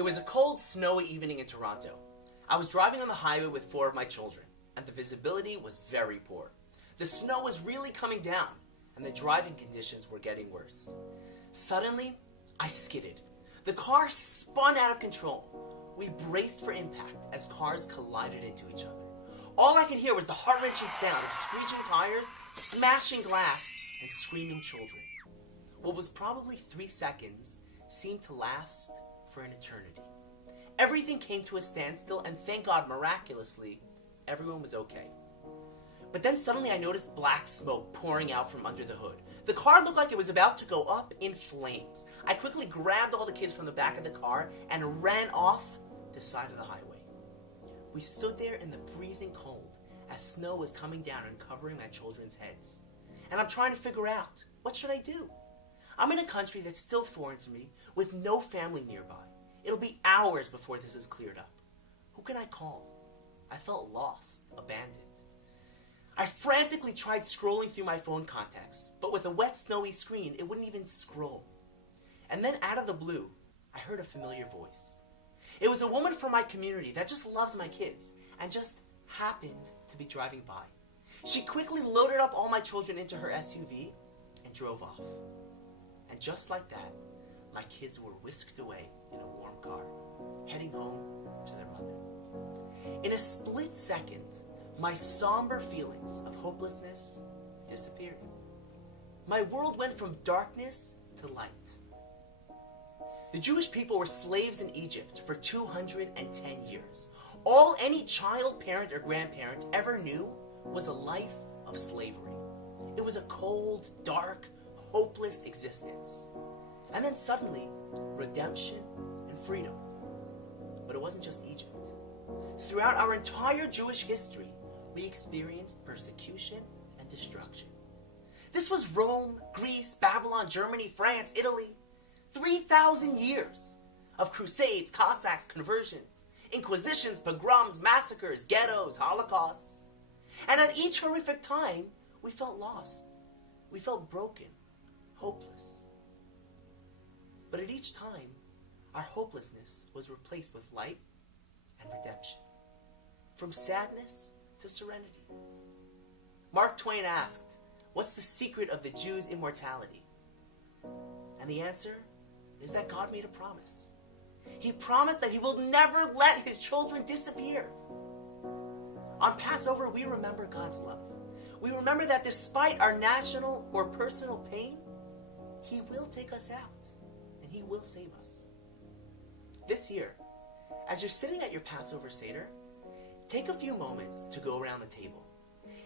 It was a cold, snowy evening in Toronto. I was driving on the highway with 4 of my children, and the visibility was very poor. The snow was really coming down, and the driving conditions were getting worse. Suddenly, I skidded. The car spun out of control. We braced for impact as cars collided into each other. All I could hear was the heart-wrenching sound of screeching tires, smashing glass, and screaming children. What was probably 3 seconds seemed to last for an eternity. Everything came to a standstill, and thank God, miraculously, everyone was okay. But then suddenly I noticed black smoke pouring out from under the hood. The car looked like it was about to go up in flames. I quickly grabbed all the kids from the back of the car and ran off the side of the highway. We stood there in the freezing cold as snow was coming down and covering my children's heads. And I'm trying to figure out, what should I do? I'm in a country that's still foreign to me, with no family nearby. It'll be hours before this is cleared up. Who can I call? I felt lost, abandoned. I frantically tried scrolling through my phone contacts, but with a wet, snowy screen, it wouldn't even scroll. And then out of the blue, I heard a familiar voice. It was a woman from my community that just loves my kids and just happened to be driving by. She quickly loaded up all my children into her SUV and drove off. And just like that, my kids were whisked away in a warm car, heading home to their mother. In a split second, my somber feelings of hopelessness disappeared. My world went from darkness to light. The Jewish people were slaves in Egypt for 210 years. All any child, parent, or grandparent ever knew was a life of slavery. It was a cold, dark, hopeless existence. And then suddenly, redemption and freedom. But it wasn't just Egypt. Throughout our entire Jewish history, we experienced persecution and destruction. This was Rome, Greece, Babylon, Germany, France, Italy. 3,000 years of crusades, Cossacks, conversions, inquisitions, pogroms, massacres, ghettos, holocausts. And at each horrific time, we felt lost. We felt broken, hopeless. But at each time, our hopelessness was replaced with light and redemption. From sadness to serenity. Mark Twain asked, "What's the secret of the Jews' immortality?" And the answer is that God made a promise. He promised that He will never let His children disappear. On Passover, we remember God's love. We remember that despite our national or personal pain, He will take us out and He will save us. This year, as you're sitting at your Passover Seder, take a few moments to go around the table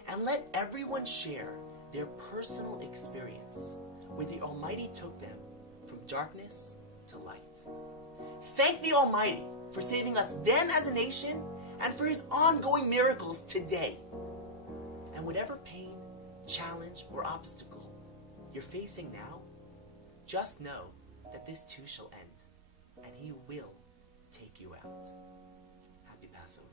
and let everyone share their personal experience where the Almighty took them from darkness to light. Thank the Almighty for saving us then as a nation and for His ongoing miracles today. And whatever pain, challenge, or obstacle you're facing now, just know that this too shall end and He will take you out. Happy Passover.